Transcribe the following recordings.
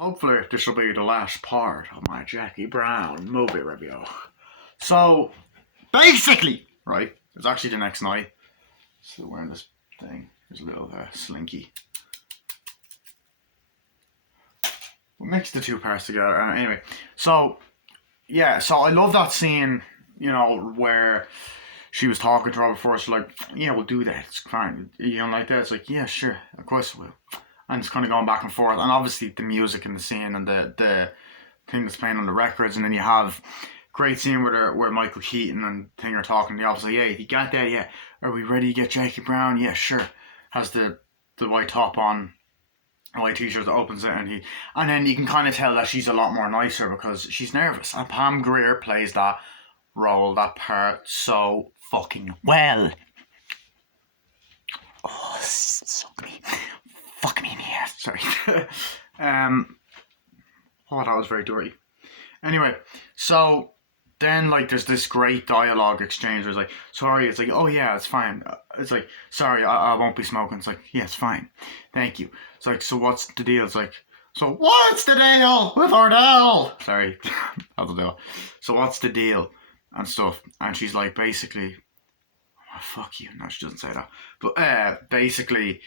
Hopefully, this will be the last part of my Jackie Brown movie review. So, basically, right, it's actually the next night. Still wearing this thing. There's a little slinky. We'll mix the two parts together. Anyway, so, yeah, so I love that scene, where she was talking to Robert Forster, like, yeah, we'll do that. It's fine. Like that. It's like, yeah, sure, of course we will. And it's kind of going back and forth. And obviously the music and the scene and the thing that's playing on the records. And then you have great scene where Michael Keaton and thing are talking to the officer. Yeah, you got that? Yeah. Are we ready to get Jackie Brown? Yeah, sure. Has the white top on, white t-shirt that opens it, and then you can kind of tell that she's a lot more nicer because she's nervous. And Pam Grier plays that role, that part, so fucking well. Oh, suck me. Fuck me in here. Sorry. Oh, that was very dirty. Anyway, so then there's this great dialogue exchange where it's like, sorry, it's like, oh yeah, it's fine. It's like, sorry, I won't be smoking. It's like, yeah, it's fine. Thank you. It's like, so what's the deal? It's like, so what's the deal with Ardell? Sorry, that's the deal. So what's the deal and stuff? And she's like, basically, oh, fuck you. No, she doesn't say that. But basically,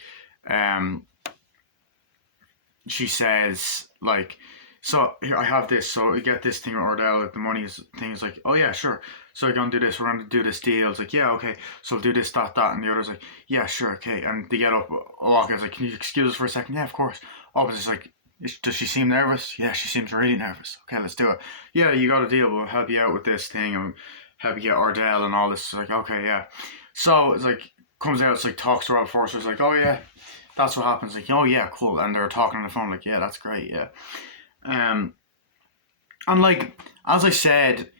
she says, like, so here I have this, so we get this thing with Ardell, the money thing is like, oh yeah, sure. So we're gonna do this, we're gonna do this deal. It's like, yeah, okay. So we'll do this, that, and the other's like, yeah, sure, okay. And they get up, okay, it's like, can you excuse us for a second? Yeah, of course. Oh, but it's like, does she seem nervous? Yeah, she seems really nervous. Okay, let's do it. Yeah, you got a deal, we'll help you out with this thing and help you get Ardell and all this. It's like, okay, yeah. So it's like, comes out, it's like, talks to Rob Forster, it's like, oh yeah, that's what happens. Like, oh yeah, cool. And they're talking on the phone, like, yeah, that's great, yeah. And like, as I said,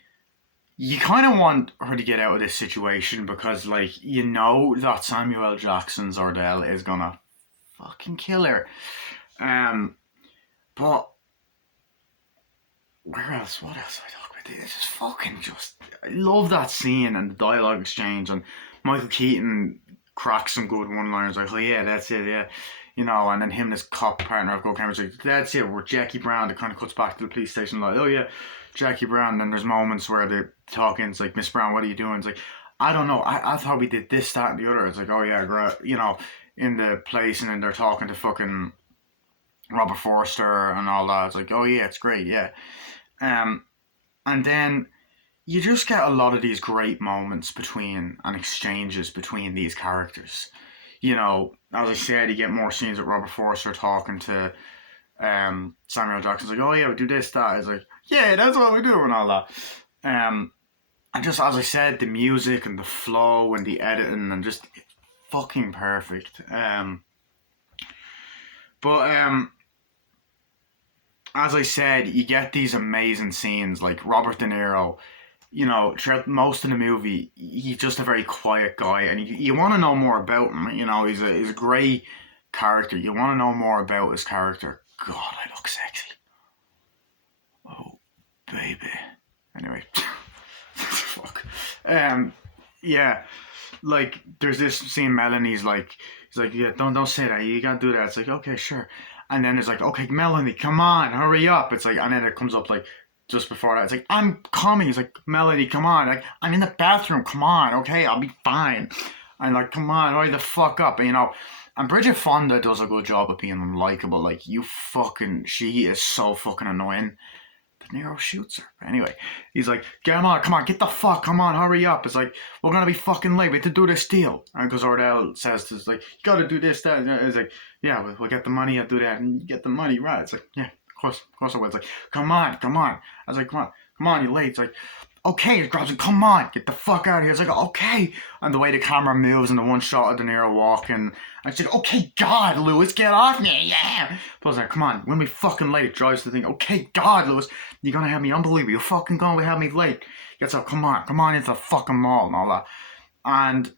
you kind of want her to get out of this situation because, like, that Samuel L. Jackson's Ardell is gonna fucking kill her. But where else? What else do I talk about? This is fucking just. I love that scene and the dialogue exchange, and Michael Keaton cracks some good one-liners like, oh yeah, that's it, yeah. And then him and his cop partner of Go Cameron's like, that's it, we're Jackie Brown. That kind of cuts back to the police station, like, oh yeah, Jackie Brown. And then there's moments where they're talking, it's like, Miss Brown, what are you doing? It's like, I don't know, I thought we did this, that, and the other. It's like, oh yeah, great, in the place, and then they're talking to fucking Robert Forster and all that. It's like, oh yeah, it's great, yeah. And then you just get a lot of these great moments between and exchanges between these characters. As I said, you get more scenes with Robert Forster talking to Samuel Jackson's like, oh yeah, we do this, that. It's like, yeah, that's what we do and all that. And just, as I said, the music and the flow and the editing and just fucking perfect. But as I said, you get these amazing scenes like Robert De Niro. Throughout most of the movie, he's just a very quiet guy, and you want to know more about him. He's a great character. You want to know more about his character. God, I look sexy. Oh, baby. Anyway, fuck. Yeah, like there's this scene. Melanie's like, he's like, yeah, don't say that. You can't do that. It's like, okay, sure. And then it's like, okay, Melanie, come on, hurry up. It's like, and then it comes up like, just before that, it's like, I'm coming. He's like, Melody, come on. Like, I'm in the bathroom. Come on. Okay, I'll be fine. I'm like, come on, hurry the fuck up. And Bridget Fonda does a good job of being unlikable. Like, she is so fucking annoying. De Niro shoots her. But anyway, he's like, come on, get the fuck, come on, hurry up. It's like, we're gonna be fucking late. We have to do this deal. And because Ardell says to us, like, you gotta do this, that. It's like, yeah, we'll get the money, I'll do that. And you get the money, right? It's like, yeah. Of course I will. It's like, come on. I was like, come on, you're late. It's like, okay, it grabs him, come on, get the fuck out of here. It's like, okay. And the way the camera moves and the one shot of De Niro walking, I said, okay, God, Lewis, get off me, yeah. But I was like, come on, when we fucking late, drives the thing, okay, God, Lewis, you're gonna have me unbelievable. You're fucking gonna have me late. Gets up, come on into the fucking mall and all that. And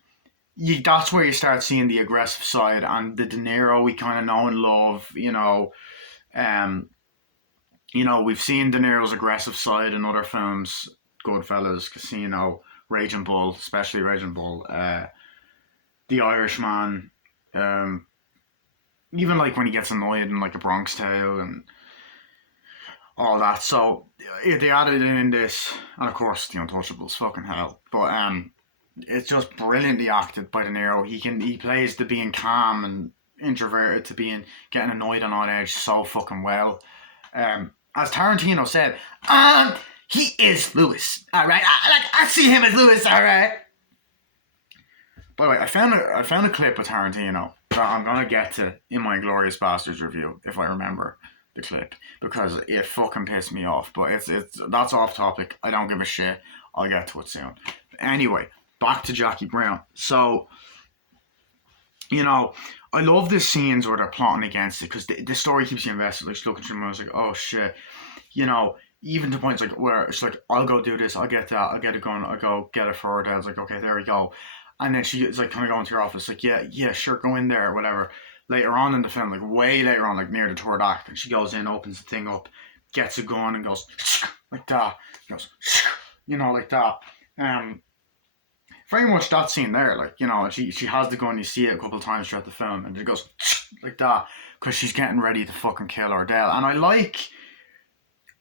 that's where you start seeing the aggressive side and the De Niro we kind of know and love, we've seen De Niro's aggressive side in other films, Goodfellas, Casino, Raging Bull, especially Raging Bull, The Irishman, even like when he gets annoyed in like A Bronx Tale, and all that. So they added in this, and of course the Untouchables, fucking hell. But it's just brilliantly acted by De Niro. He plays the being calm and introverted to being getting annoyed and on edge so fucking well. As Tarantino said, he is Lewis. All right, I see him as Lewis. All right. By the way, I found a clip of Tarantino that I'm gonna get to in my Glorious Bastards review if I remember the clip, because it fucking pissed me off. But it's that's off topic. I don't give a shit. I'll get to it soon. Anyway, back to Jackie Brown. So, I love the scenes where they're plotting against it, because the story keeps you invested. Like, she's looking through, I was like, oh shit, even to points like where it's like, I'll go do this, I'll get that, I'll get a gun, I'll go get it for her. Dad's like, okay, there we go. And then she is like kind of going to her office, like, yeah, sure, go in there, or whatever. Later on in the film, like way later on, like near the third act, and she goes in, opens the thing up, gets a gun, and goes like that. Goes, like that. Very much that scene there, like, she has the gun. You see it a couple of times throughout the film, and it goes like that because she's getting ready to fucking kill Ordell. And I like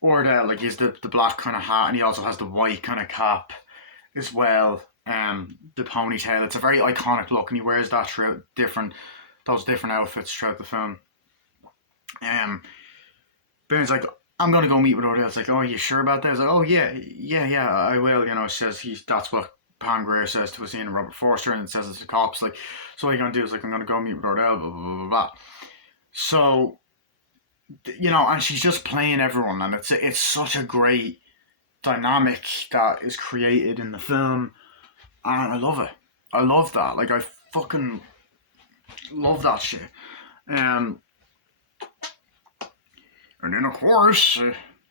Ordell, like he's the black kind of hat, and he also has the white kind of cap as well. The ponytail. It's a very iconic look, and he wears that throughout those different outfits throughout the film. Baron's like, I'm gonna go meet with Ordell. It's like, oh, you sure about that? It's like, oh yeah, I will. Says that's what Pam Grier says to us in Robert Forster, and it says it to the cops. Like, so what are you gonna do? Is like, I'm gonna go meet with Ordell. Blah blah blah blah. So, and she's just playing everyone, and it's such a great dynamic that is created in the film, and I love it. I love that. Like, I fucking love that shit. And then of course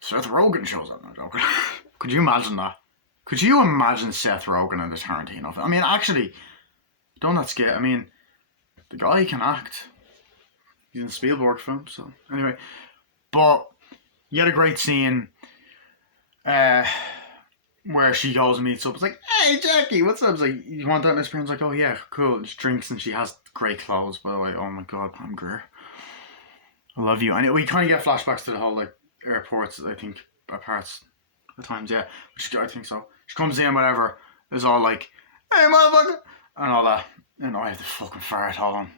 Seth Rogen shows up. Could you imagine that? Could you imagine Seth Rogen in the Tarantino film? I mean, actually, don't that scare. I mean, the guy can act. He's in a Spielberg film, so anyway. But you had a great scene where she goes and meets up. It's like, hey, Jackie, what's up? It's like, you want that? Miss Brown's like, oh yeah, cool. And she drinks, and she has great clothes, by the way. Oh my god, Pam Grier, I love you. And we kind of get flashbacks to the whole, like, airports, I think, parts at times, yeah. I think so. She comes in, whatever, is all like, hey, motherfucker, and all that. And I have the fucking fart, hold on.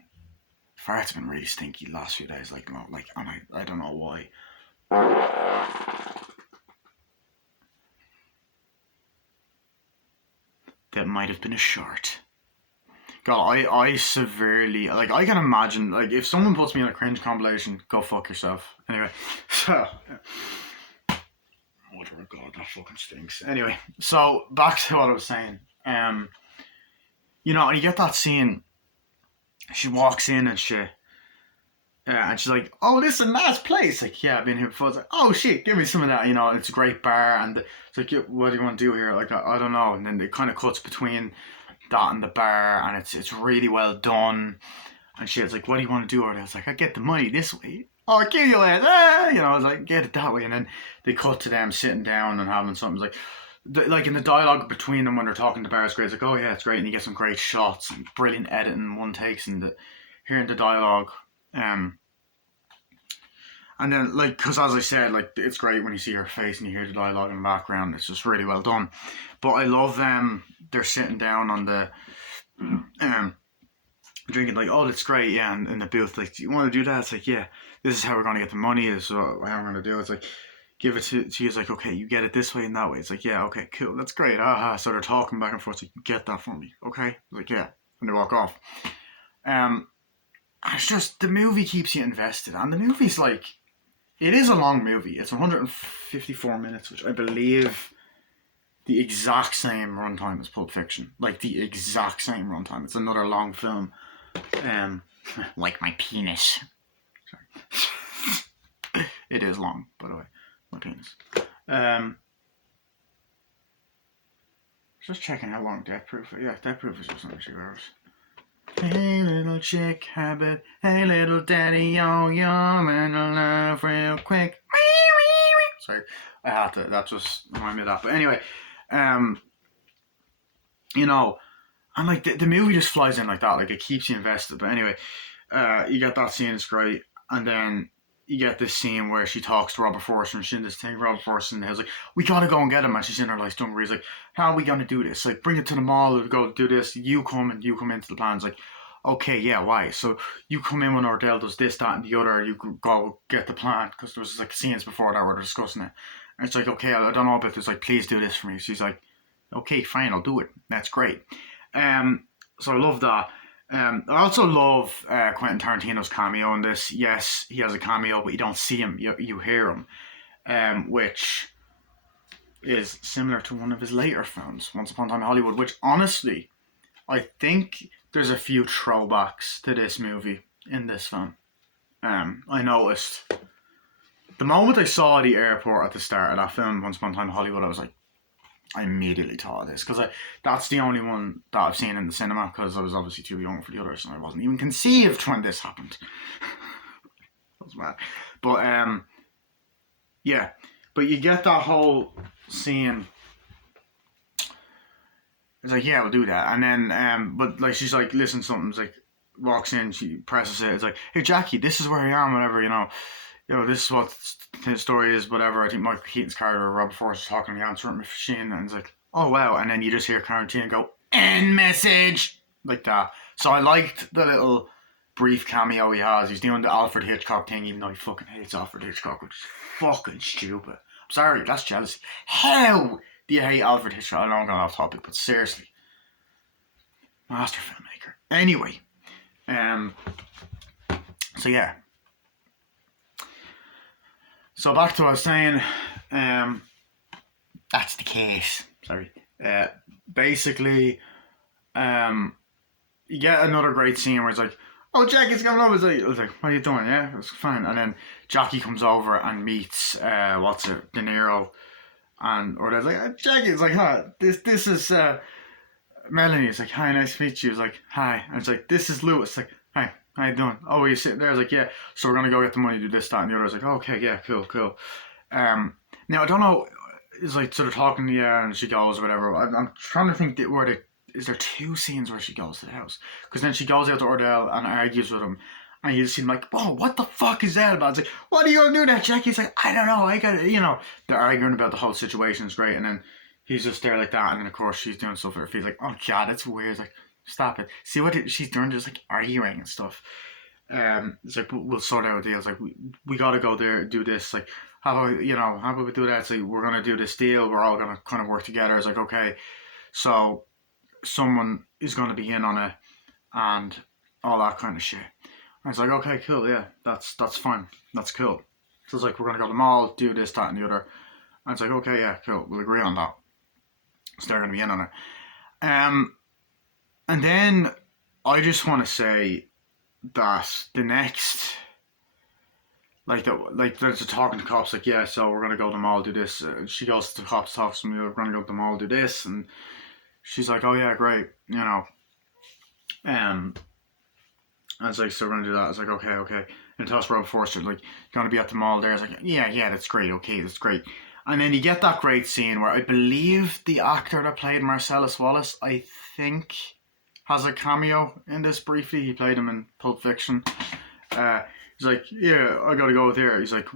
Fart's been really stinky the last few days, and I don't know why. That might have been a shart. God, I severely, like, I can imagine, like, if someone puts me in a cringe compilation, go fuck yourself. Anyway, so, oh god, that fucking stinks. Anyway, so, back to what I was saying. And you get that scene, she walks in and shit, and she's like, oh, this is a nice place. Like, yeah, I've been here before. It's like, oh shit, give me some of that, and it's a great bar, and it's like, what do you want to do here? Like, I don't know. And then it kind of cuts between that and the bar, and it's really well done. And she's like, what do you want to do? Or it's like, I get the money this way. Oh, I give you it. I was like, get it that way. And then they cut to them sitting down and having something. It's like in the dialogue between them when they're talking to bar, it's great. It's like, oh yeah, it's great. And you get some great shots and brilliant editing, one takes, and hearing the dialogue. And then, like, because as I said, like, it's great when you see her face and you hear the dialogue in the background. It's just really well done. But I love them. They're sitting down on the drinking, like, oh, that's great, yeah. And in the booth, like, do you want to do that? It's like, yeah, this is how we're going to get the money. This is how we're going to do it. It's like, give it to you. It's like, okay, you get it this way and that way. It's like, yeah, okay, cool, that's great. So they're talking back and forth. It's like, get that for me, okay? Like, yeah, and they walk off. It's just, the movie keeps you invested, and the movie's like, it is a long movie. It's 154 minutes, which I believe the exact same runtime as Pulp Fiction. Like, the exact same runtime. It's another long film. Like my penis. Sorry. It is long, by the way. My penis. Just checking how long Death Proof is. Yeah, Death Proof is just under 2 hours. Hey little chick habit, hey little daddy, oh yum and love real quick. Sorry, I had to. That just reminded me of that. But anyway, and like the movie just flies in like that. Like, it keeps you invested. But anyway, you get that scene, it's great, and then you get this scene where she talks to Robert Forster and she's in this thing. Robert Forster is like, we gotta go and get him. And she's in her like dungaree. He's like, how are we gonna do this? Like, bring it to the mall. We'll go do this. You come into the plan. It's like, okay, yeah, why? So you come in when Ordell does this, that, and the other. You go get the plan because there was like scenes before that where they're discussing it. And it's like, okay, I don't know about this. Like, please do this for me. She's like, okay, fine, I'll do it. That's great. So I love that. I also love Quentin Tarantino's cameo in this. Yes, he has a cameo, but you don't see him. You hear him, which is similar to one of his later films, Once Upon a Time in Hollywood, which honestly, I think there's a few throwbacks to this movie in this film. I noticed the moment I saw the airport at the start of that film, Once Upon a Time in Hollywood, I was like, I immediately thought of this because that's the only one that I've seen in the cinema because I was obviously too young for the others and I wasn't even conceived when this happened. That was mad. But yeah, but you get that whole scene. It's like, yeah, we'll do that, and then but like she's like, listen, something's like walks in, she presses it. It's like, hey Jackie, this is where I am, whatever, this is what the story is, whatever. I think Michael Keaton's character, Robert Forster's talking to the answering machine, and it's like, oh wow, and then you just hear Tarantino go, end message, like that. So I liked the little brief cameo he has. He's doing the Alfred Hitchcock thing, even though he fucking hates Alfred Hitchcock, which is fucking stupid. I'm sorry, that's jealousy. How do you hate Alfred Hitchcock? I know I'm going off topic, but seriously. Master filmmaker. Anyway, so yeah. So back to what I was saying, that's the case. Sorry. Basically, you get another great scene where it's like, oh, Jackie's coming over. I was like, what are you doing? Yeah, it's fine. And then Jackie comes over and meets, De Niro. Or they're like, Jackie, it's like, huh, this is, Melanie. It's like, hi, nice to meet you. It's like, hi. And it's like, this is Lewis. It's like, hi, how you doing? Oh, you sitting there? It's like, yeah. So we're going to go get the money, do this, that, and the other. It's like, okay, yeah, cool. Now, I don't know, it's like sort of talking to you and she goes or whatever. I'm trying to think is there two scenes where she goes to the house? Because then she goes out to Ordell and argues with him. And you just see him like, whoa, what the fuck is that about? It's like, what are you going to do that, Jackie? He's like, I don't know. I got it, They're arguing about the whole situation. It's great. And then he's just there like that. And then, of course, she's doing stuff with her feet. Like, oh, God, that's weird. Like, stop it. See what she's doing? Just like arguing and stuff. It's like, we'll sort out a deal. It's like, we got to go there, do this. Like, how about we do that? It's like, we're going to do this deal. We're all going to kind of work together. It's like, okay. So someone is going to be in on it and all that kind of shit. And it's like, okay, cool, yeah, that's fine, that's cool. So it's like, we're going to go to the mall, do this, that, and the other. And it's like, okay, yeah, cool, we'll agree on that. So they're going to be in on it. And then I just want to say that the next, like there's a talking to cops, like, yeah, so we're going to go to the mall, do this. She goes to the cops, talks to me, we're going to go to the mall, do this. And she's like, oh yeah, great, And it's like, so we're going to do that. It's like, okay. And tells Robert Forster, like, going to be at the mall there. It's like, yeah, that's great. Okay, that's great. And then you get that great scene where I believe the actor that played Marcellus Wallace, I think, has a cameo in this briefly. He played him in Pulp Fiction. He's like, yeah, I got to go there. He's like,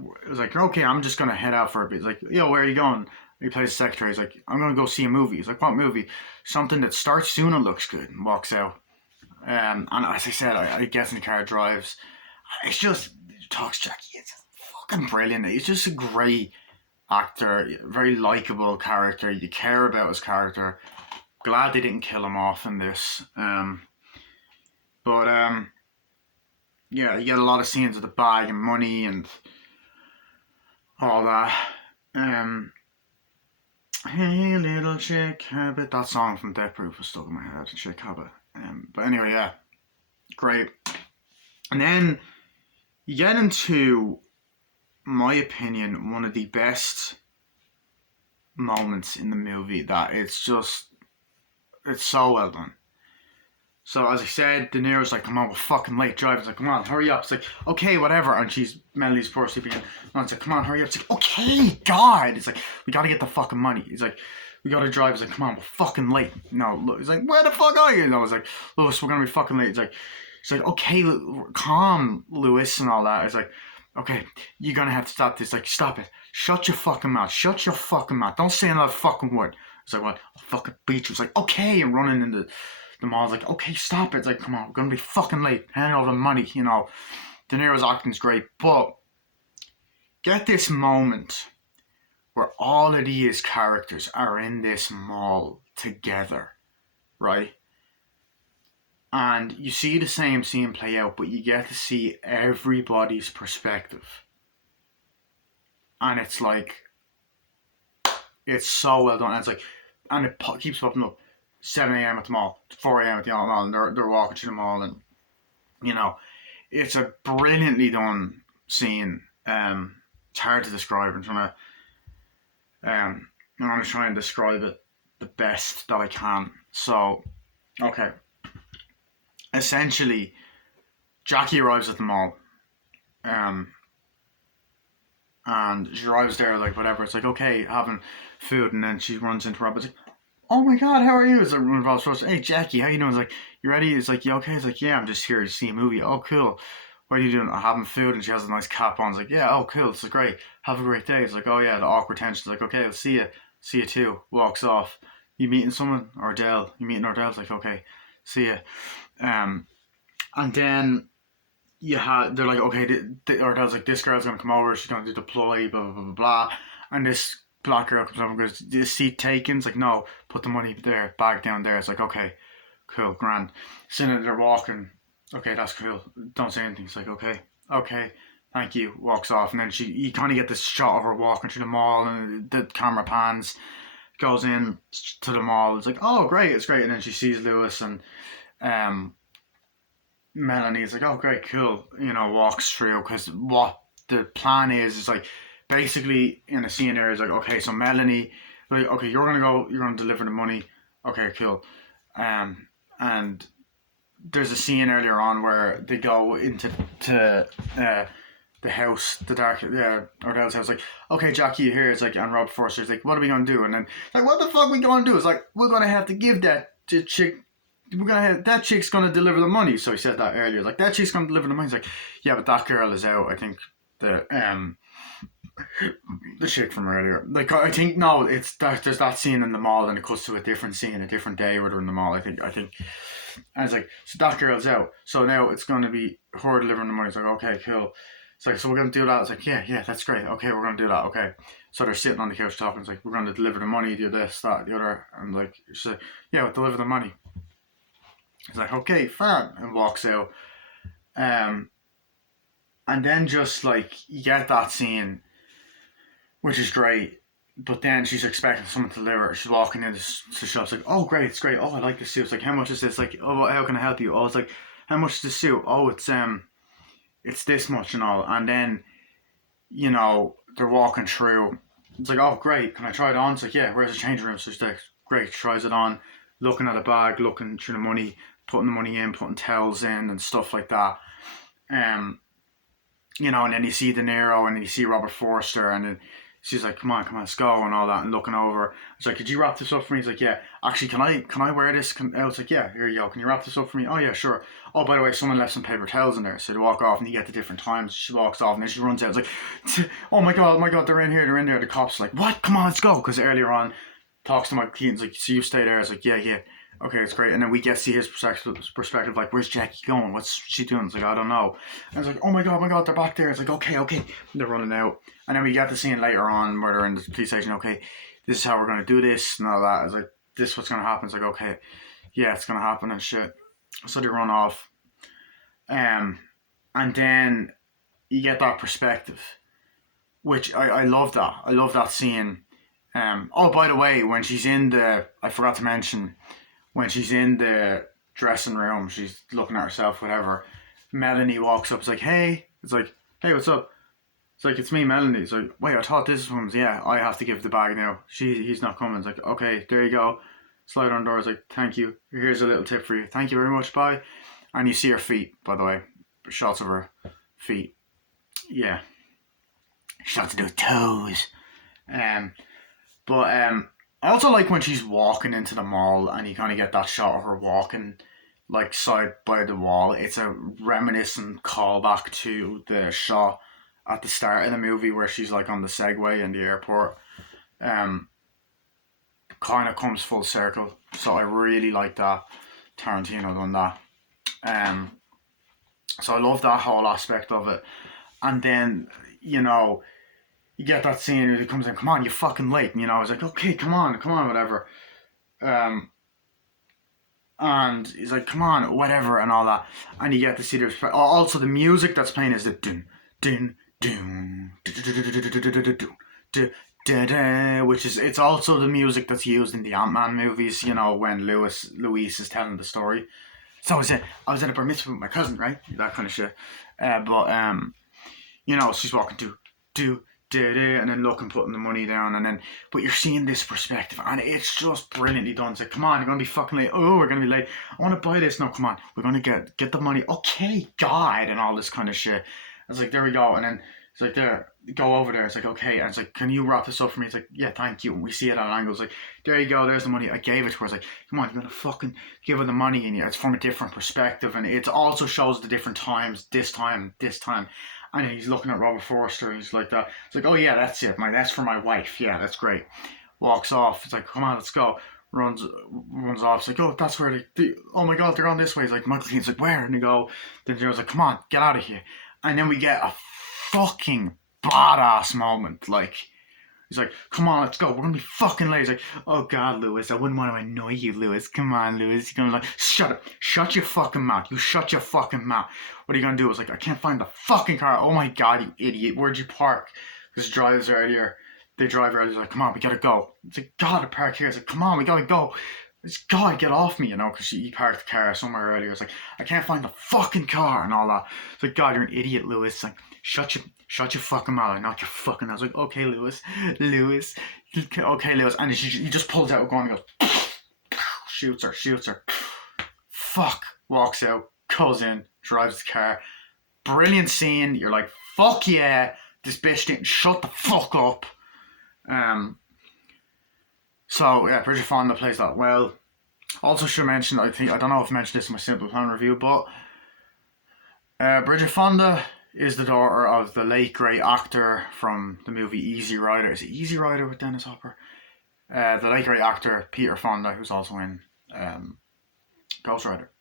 okay, I'm just going to head out for a bit. He's like, yo, where are you going? He plays the secretary. He's like, I'm going to go see a movie. He's like, what movie? Something that starts soon and looks good. And walks out. And as I said, I gets in the car, drives. It's just, talks Jackie. It's just fucking brilliant. He's just a great actor, very likable character. You care about his character. Glad they didn't kill him off in this. But yeah, you get a lot of scenes of the bag and money and all that. Hey, little chick habit. That song from Death Proof was stuck in my head. Chick habit. But anyway, yeah, great. And then you get into, my opinion, one of the best moments in the movie that it's so well done. So as I said, De Niro's like, come on, we're fucking late. Driver's like, come on, hurry up. It's like, okay, whatever. And Melanie's poor sleeping again. And it's like, come on, hurry up. It's like, okay, God. It's like, we gotta get the fucking money. He's like, we gotta drive. He's like, come on, we're fucking late. No, look. He's like, where the fuck are you? And I was like, Lewis, we're gonna be fucking late. He's like, okay, calm, Lewis, and all that. It's like, okay, you're gonna have to stop this. Like, stop it. Shut your fucking mouth. Shut your fucking mouth. Don't say another fucking word. It's like, what? I'll fucking beat you. It's like, okay, I'm running into the mall. It's like, okay, stop it. It's like, come on, we're gonna be fucking late. Hand over the money, you know. De Niro's acting's great, but get this moment where all of these characters are in this mall together, right? And you see the same scene play out, but you get to see everybody's perspective. And it's like, it's so well done. And it's like, and it keeps popping up 7 a.m. at the mall, 4 a.m. at the mall, and they're walking through the mall, and you know, it's a brilliantly done scene. It's hard to describe. I'm gonna try and describe it the best that I can. So, okay, essentially, Jackie arrives at the mall, um, and she arrives there like whatever. It's like okay, having food, and then she runs into Rob. It's like, oh my god, how are you? It's like Rob's first. Hey Jackie, how you doing? It's like, you ready? It's like, you okay? It's like, yeah, I'm just here to see a movie. Oh cool. What are you doing? I'm having food, and she has a nice cap on. It's like, yeah, oh cool. It's like, great. Have a great day. It's like, oh yeah, the awkward tension. It's like, okay, I'll see you. See you too. Walks off. You meeting someone? Ordell. You meeting Ordell? It's like, okay, see ya. Um, and then they're like, okay, Ordell's like, this girl's gonna come over. She's gonna do the ploy, blah blah blah blah blah. And this black girl comes over and goes, this seat taken? It's like, no, put the money there, bag down there. It's like, okay, cool, grand. Sitting there walking, okay, that's cool. Don't say anything. It's like, okay, okay, thank you. Walks off, and then you kind of get this shot of her walking through the mall, and the camera pans, goes in to the mall. It's like, oh, great, it's great. And then she sees Lewis, and um, Melanie's like, oh, great, cool. You know, walks through, because what the plan is like, basically in a scene there is like, okay, so Melanie, like, okay, you're gonna deliver the money. Okay, cool. And there's a scene earlier on where they go into the house, the dark, Ordell's house. Like, okay, Jackie, you here? It's like, and Rob Forster's like, what are we gonna do? And then like, what the fuck are we gonna do? It's like, we're gonna have to give that to chick. That chick's gonna deliver the money. So he said that earlier. Like, that chick's gonna deliver the money. He's like, yeah, but that girl is out. I think the chick from earlier. Like, I think no, it's that there's that scene in the mall, and it cuts to a different scene, a different day where they're in the mall. I think, and it's like, so that girl's out. So now it's gonna be her delivering the money. It's like, okay, cool. It's like, so we're gonna do that. It's like, yeah, that's great. Okay, we're gonna do that. Okay. So they're sitting on the couch talking. It's like, we're gonna deliver the money, do this, that, the other, and like, she's like, yeah, we'll deliver the money. It's like, okay, fine, and walks out. Um, and then just like you get that scene, which is great. But then she's expecting someone to deliver. She's walking into the shop. It's like, oh, great, it's great. Oh, I like this suit. It's like, how much is this? Like, oh, how can I help you? Oh, it's like, how much is this suit? Oh, it's this much and all. And then, they're walking through. It's like, oh, great. Can I try it on? It's like, yeah. Where's the changing room? So she's like, great. Tries it on, looking at a bag, looking through the money, putting the money in, putting towels in, and stuff like that. And then you see De Niro, and then you see Robert Forster, and then she's like, come on, let's go, and all that, and looking over. It's like, could you wrap this up for me? He's like, yeah. Actually, can I wear this? I was like, yeah, here you go. Can you wrap this up for me? Oh, yeah, sure. Oh, by the way, someone left some paper towels in there. So they walk off, and you get the different times. She walks off, and then she runs out. It's like, oh my god, they're in here. The cops are like, what? Come on, let's go. Because earlier on, talks to Michael Keaton's like, so you stay there. I was like, yeah. Okay, it's great. And then we get to see his perspective, like, where's Jackie going? What's she doing? It's like, I don't know. And it's like, oh my god, they're back there. It's like, okay. And they're running out. And then we get the scene later on where they're in the police station. Okay, this is how we're going to do this and all that. It's like, this is what's going to happen. It's like, okay, yeah, it's going to happen and shit. So they run off. And then you get that perspective, which I love that. I love that scene. By the way, when she's I forgot to mention, when she's in the dressing room, she's looking at herself, whatever. Melanie walks up. It's like, hey. It's like, hey, what's up? It's like, it's me, Melanie. It's like, wait, I thought this was, yeah, I have to give the bag now. He's not coming. It's like, okay, there you go. Slide on the door. It's like, thank you. Here's a little tip for you. Thank you very much. Bye. And you see her feet, by the way. Shots of her feet. Yeah. Shots of her toes. But I also like when she's walking into the mall, and you kind of get that shot of her walking like side by the wall. It's a reminiscent callback to the shot at the start of the movie where she's like on the Segway in the airport. Um, Kind of comes full circle. So I really like that Tarantino done that. Um, so I love that whole aspect of it. And then, you know, you get that scene where he comes in, come on, you're fucking late. And, you know, I was like, okay, come on, whatever. Um, and he's like, come on, whatever, and all that. And you get to see there's also the music that's playing is the dun, dun, dun, which is it's also the music that's used in the Ant-Man movies, you know, when Louise is telling the story. So I was at a bar mitzvah with my cousin, right? That kind of shit. But you know, she's walking do and then looking, putting the money down, and then but you're seeing this perspective, and it's just brilliantly done. It's like, come on, you're gonna be fucking late. Oh, we're gonna be late. I want to buy this. No, come on, we're gonna get the money. Okay, God, and all this kind of shit. It's like, there we go, and then it's like, there, go over there. It's like, okay, and it's like, can you wrap this up for me? It's like, yeah, thank you. And we see it at an angle. It's like, there you go, there's the money. I gave it to her. It's like, come on, you're gonna fucking give her the money, and it's from a different perspective, and it also shows the different times. This time. And he's looking at Robert Forster, and he's like that. It's like, oh yeah, that's it. That's for my wife. Yeah, that's great. Walks off. It's like, come on, let's go. Runs off. It's like, oh, that's where oh my God, they're on this way. He's like, Michael Keaton's like, where? And they go. Then Joe's like, come on, get out of here. And then we get a fucking badass moment. Like, he's like, come on, let's go. We're gonna be fucking late. He's like, oh God, Lewis, I wouldn't want to annoy you, Lewis. Come on, Lewis. You're gonna like, shut up. Shut your fucking mouth. You shut your fucking mouth. What are you gonna do? I was like, I can't find the fucking car. Oh my God, you idiot. Where'd you park? Because drivers are earlier. They drive earlier. He's like, come on, we gotta go. It's like, God, to park here. It's like, come on, we gotta go. It's God, get off me, you know, because he parked the car somewhere earlier. It's like, I can't find the fucking car and all that. It's like, God, you're an idiot, Lewis. It's like, shut your fucking mouth. I knock your fucking. I was like, okay, Lewis, okay, Lewis, and he just pulls out a gun and goes, shoots her. Fuck, walks out, goes in, drives the car. Brilliant scene. You're like, fuck yeah, this bitch didn't shut the fuck up. So yeah, Bridget Fonda plays that well. Also should mention, I don't know if I mentioned this in my Simple Plan review, but Bridget Fonda is the daughter of the late great actor from the movie Easy Rider. Is it Easy Rider with Dennis Hopper? The late great actor Peter Fonda, who's also in Ghost Rider.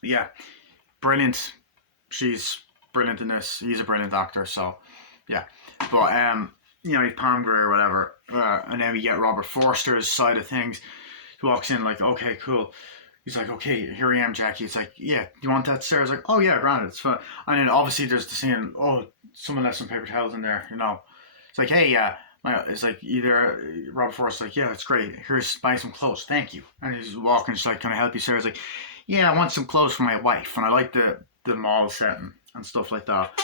But yeah, brilliant. She's brilliant in this. He's a brilliant actor. So yeah, but you know, he's Pam Grier or whatever, and then we get Robert Forster's side of things. He walks in like, okay, cool. He's like, okay, here I am, Jackie. It's like, yeah, you want that stairs? Like, oh yeah, granted, it's fun. And then obviously there's the scene, oh, someone left some paper towels in there, you know. It's like, hey, it's like either Robert Forster's like, yeah, it's great. Here's buy some clothes, thank you. And he's walking, she's like, can I help you, sir? He's like, yeah, I want some clothes for my wife, and I like the mall setting and stuff like that.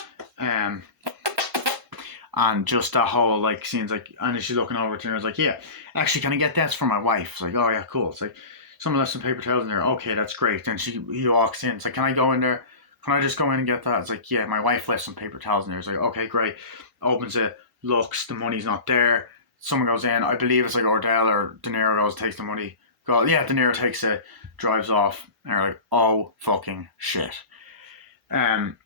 And just that whole like scenes, like, and then she's looking over to her, it's like, yeah, actually, can I get that for my wife? It's like, oh yeah, cool. It's like, someone left some paper towels in there. Okay, that's great. Then he walks in. It's like, can I go in there? Can I just go in and get that? It's like, yeah, my wife left some paper towels in there. It's like, okay, great. Opens it, looks, the money's not there. Someone goes in. I believe it's like Ordell or De Niro goes, takes the money. De Niro takes it, drives off. And they're like, oh, fucking shit. And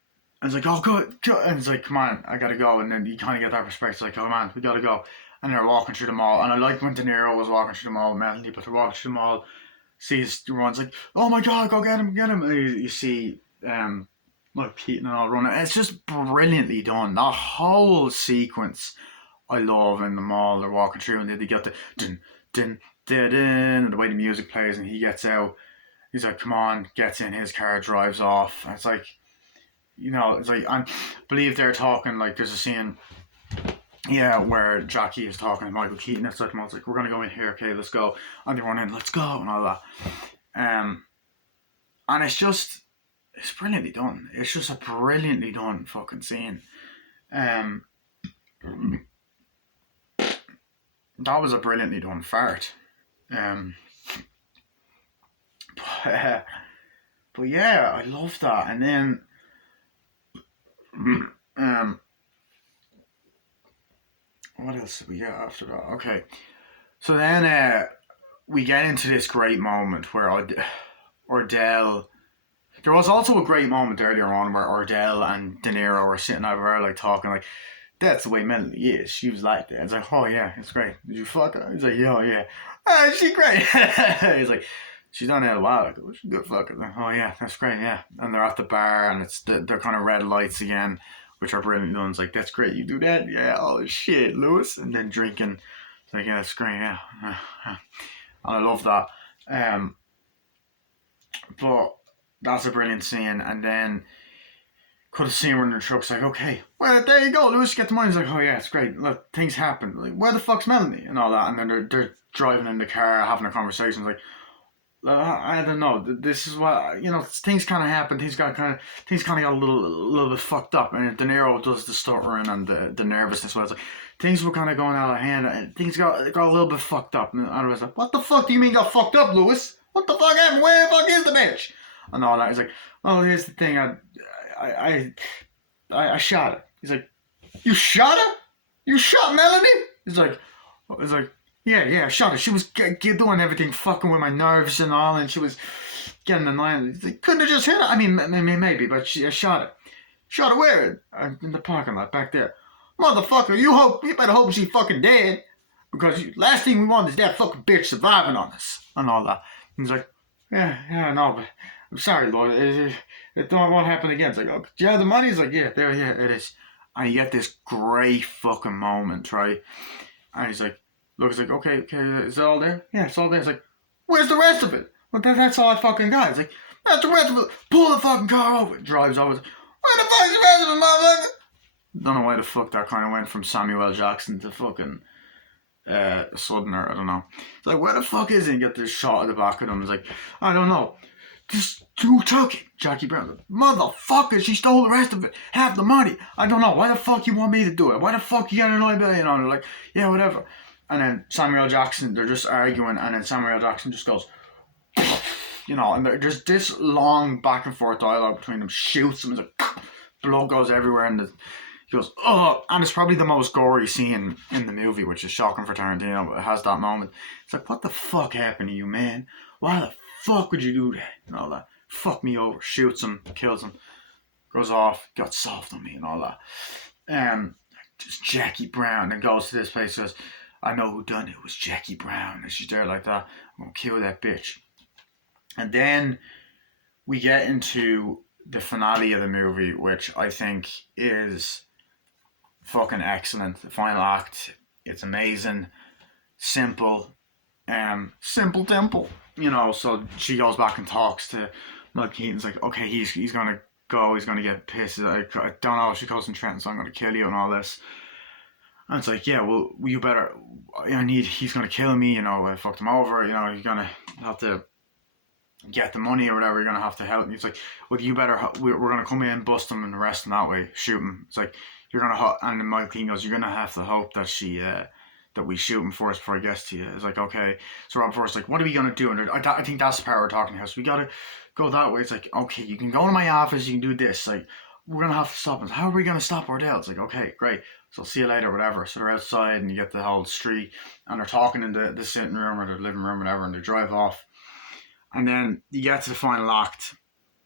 it's like, oh, good. And it's like, come on, I gotta go. And then you kind of get that perspective. It's like, oh man, we gotta go. And they're walking through the mall. And I like when De Niro was walking through the mall mentally, but they're walking through the mall, sees everyone's like, oh my God, go get him. And you see like Keaton and all running. It's just brilliantly done. That whole sequence I love in the mall. They're walking through and they get the dun dun dun dun, and the way the music plays and he gets out. He's like, come on, gets in his car, drives off. And it's like, you know, it's like, I believe they're talking, like, there's a scene, yeah, where Jackie is talking to Michael Keaton. It's like, we're going to go in here, okay, let's go. And they run in, let's go, and all that. And it's brilliantly done. It's just a brilliantly done fucking scene. That was a brilliantly done fart. But yeah, I love that. And then what else did we get after that? Okay, so then we get into this great moment where Ordell There was also a great moment earlier on where Ordell and De Niro were sitting over there like talking like, that's the way Melanie is. She was like that. It's like, oh yeah, it's great. Did you fuck her? He's like, yeah, oh, yeah. She great. He's like, she's done it a while ago. She's a good fucker. Like, oh yeah, that's great, yeah. And they're at the bar and they're kind of red lights again, which are brilliant. One's like, that's great. You do that? Yeah. Oh shit, Lewis. And then drinking. It's like, yeah, that's great, yeah. And I love that. But that's a brilliant scene. And then could have seen her in the truck's like, okay, well, there you go, Lewis, get the money. He's like, oh yeah, it's great. Look, things happen. Like, where the fuck's Melanie? And all that. And then they're driving in the car, having a conversation. It's like, I don't know. This is what, things kind of happen. Things kind of got a little bit fucked up. And De Niro does the stuttering and the nervousness. Where it's like things were kind of going out of hand. And things got a little bit fucked up. And I was like, what the fuck do you mean got fucked up, Lewis? What the fuck happened? Where the fuck is the bitch? And all that. He's like, well, here's the thing. I shot her. He's like, you shot her? You shot Melanie? He's like, yeah, I shot her. She was doing everything, fucking with my nerves and all, and she was getting annoying. He's like, couldn't have just hit her. I mean, maybe, but I shot her. Shot her where? In the parking lot back there. Motherfucker, you better hope she's fucking dead, because last thing we want is that fucking bitch surviving on us and all that. And he's like, yeah, no, but I'm sorry, Lord. It won't happen again. It's like, oh, do you have the money? He's like, yeah, it is. And you get this great fucking moment, right? And he's like, looks like, okay, is it all there? Yeah, it's all there. It's like, where's the rest of it? Well, that's all I fucking got. It's like, that's the rest of it. Pull the fucking car over. It drives over. Where the fuck's the rest of it, motherfucker? Don't know why the fuck that kind of went from Samuel L. Jackson to fucking Southerner. I don't know. It's like, where the fuck is he? And get this shot at the back of him. It's like, I don't know. Just who took it? Jackie Brown. Motherfucker, she stole the rest of it. Half the money. I don't know. Why the fuck you want me to do it? Why the fuck you got an $9 billion on it? Like, yeah, whatever. And then Samuel L. Jackson, they're just arguing, and then Samuel L. Jackson just goes, and there's this long back and forth dialogue between them, shoots him, it's like, blood goes everywhere, and he goes, oh, and it's probably the most gory scene in the movie, which is shocking for Tarantino, but it has that moment. It's like, what the fuck happened to you, man? Why the fuck would you do that? And all that. Fuck me over, shoots him, kills him, goes off, got soft on me and all that. Just Jackie Brown, and goes to this place, says, I know who done it. It was Jackie Brown. And she's there like that. I'm going to kill that bitch. And then we get into the finale of the movie, which I think is fucking excellent. The final act, it's amazing. Simple. Simple temple. So she goes back and talks to Mel Keaton's like, okay, he's going to go. He's going to get pissed. I don't know if she calls him Trent, so I'm going to kill you and all this. And it's like, yeah, well, you better, he's going to kill me, I fucked him over, you're going to have to get the money or whatever, you're going to have to help me. It's like, well, you better, we're going to come in, bust him, and arrest him that way, shoot him. It's like, you're going to, and then Michael Keaton goes, you're going to have to hope that that we shoot him first before he gets to you. It's like, okay. So Robert Forst's like, what are we going to do? And I think that's the part we're talking about. So we got to go that way. It's like, okay, you can go to my office, you can do this. Like, we're going to have to stop him. How are we going to stop Ordell? It's like, okay, great. So I'll see you later, whatever. So they're outside and you get the whole street and they're talking in the sitting room or the living room, whatever, and they drive off. And then you get to the final act.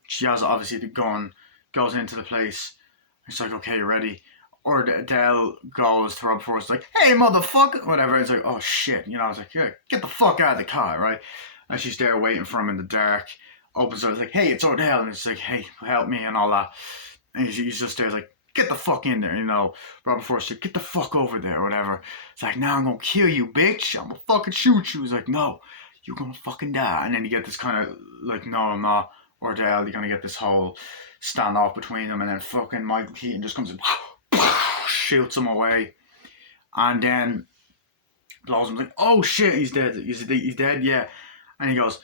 She has obviously the gun, goes into the place. It's like, okay, you ready? Or Adele goes to Rob Forrest like, hey, motherfucker, whatever. It's like, oh shit. I was like, yeah, get the fuck out of the car, right? And she's there waiting for him in the dark. Opens her, it's like, hey, it's Ordell. And it's like, hey, help me and all that. And he's just there, like, get the fuck in there, Robert Forster, get the fuck over there, or whatever. It's like, now I'm gonna kill you, bitch. I'm gonna fucking shoot you. He's like, no, you're gonna fucking die. And then you get this kind of, like, no, I'm not Ordell. You're gonna get this whole standoff between them. And then fucking Michael Keaton just comes in, shoots him away. And then blows him, like, oh shit, he's dead. He's dead, yeah. And he goes,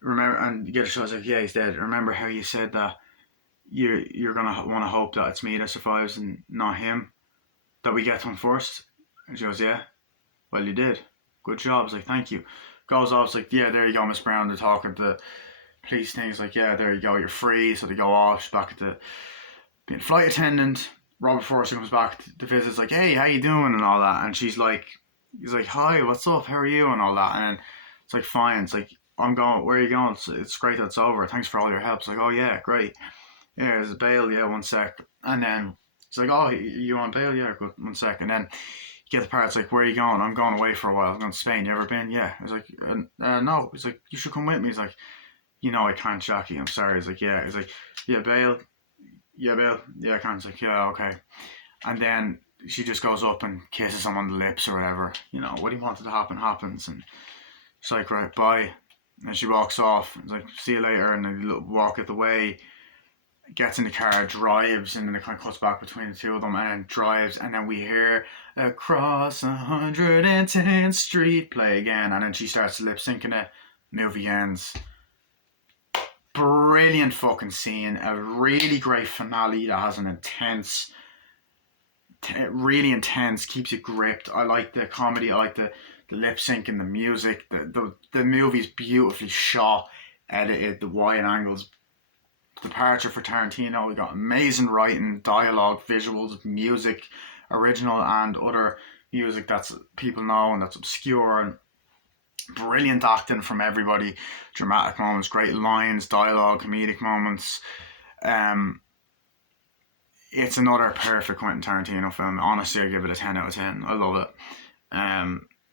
remember, and you get a shot, it's like, yeah, he's dead. Remember how you said that you're gonna want to hope that it's me that survives and not him, that we get to him first? And she goes, yeah, well, you did, good job. It's like, thank you. Goes off, it's like, yeah, there you go, Miss Brown. They're talking to the police thing. It's like, yeah, there you go, you're free. So they go off. She's back at the being flight attendant. Robert Forster comes back to visit. It's like, hey, how you doing and all that. And he's like, hi, what's up, how are you and all that. And then it's like, fine. It's like, I'm going, where are you going? It's great that it's over. Thanks for all your help. It's like, oh yeah, great. Yeah, there's a bail. Yeah, one sec. And then it's like, oh, you on bail? Yeah, good. One sec. And then you get the part. It's like, where are you going? I'm going away for a while. I'm going to Spain. You ever been? Yeah. I was like, no. He's like, you should come with me. He's like, I can't, Jackie. I'm sorry. He's like, yeah. He's like, yeah, bail. Yeah, bail. Yeah, I can't. He's like, yeah, okay. And then she just goes up and kisses him on the lips or whatever. What he wanted to happen happens. And she's like, right, bye. And she walks off. It's like, see you later. And they walk it the way, gets in the car, drives, and then it kind of cuts back between the two of them, and then drives, and then we hear Across 110th Street play again, and then she starts lip syncing it. Movie ends. Brilliant fucking scene. A really great finale that has an intense, really intense, keeps you gripped. I like the comedy. I like the lip sync and the music. The movie's beautifully shot, edited. The wide angles. Departure for Tarantino. We got amazing writing, dialogue, visuals, music, original and other music that's people know and that's obscure, and brilliant acting from everybody. Dramatic moments, great lines, dialogue, comedic moments. It's another perfect Quentin Tarantino film. Honestly, I give it a 10 out of 10. I love it.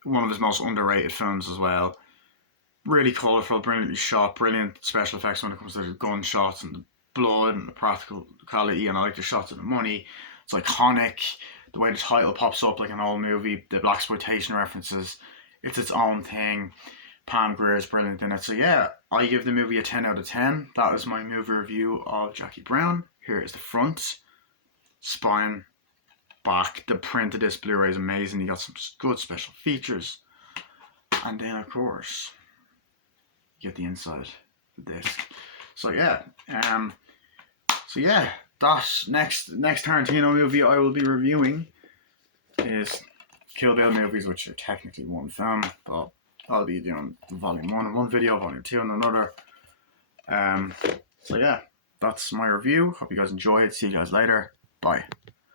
One of his most underrated films as well. Really colourful, brilliantly shot, brilliant special effects when it comes to the gunshots and the blood and the practicality, and I like the shots of the money. It's iconic. The way the title pops up like an old movie, the blaxploitation references, it's its own thing. Pam Grier is brilliant in it. So yeah, I give the movie a 10 out of 10. That is my movie review of Jackie Brown. Here is the front, spine, back. The print of this Blu-ray is amazing. You got some good special features. And then of course, you get the inside, the disc. So yeah, that next Tarantino movie I will be reviewing is Kill Bill movies, which are technically one film, but I'll be doing volume 1 in one video, volume 2 in another. So yeah, that's my review. Hope you guys enjoy it. See you guys later. Bye.